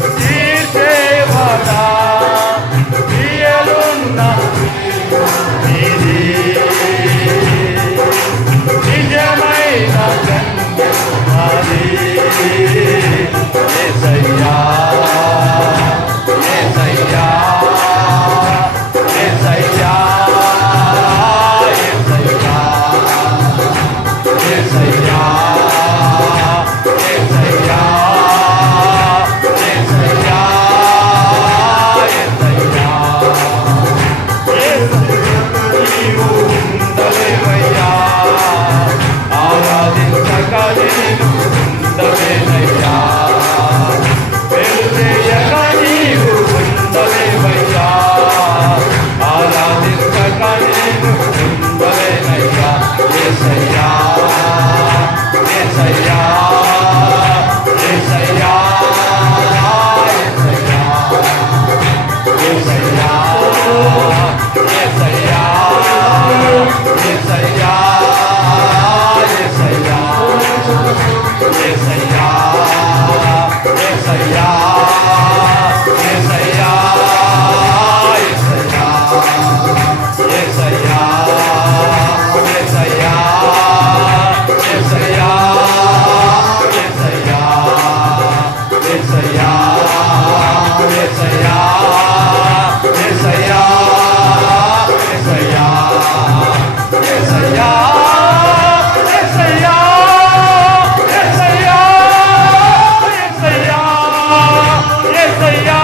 Yeah. you. 야. Yeah.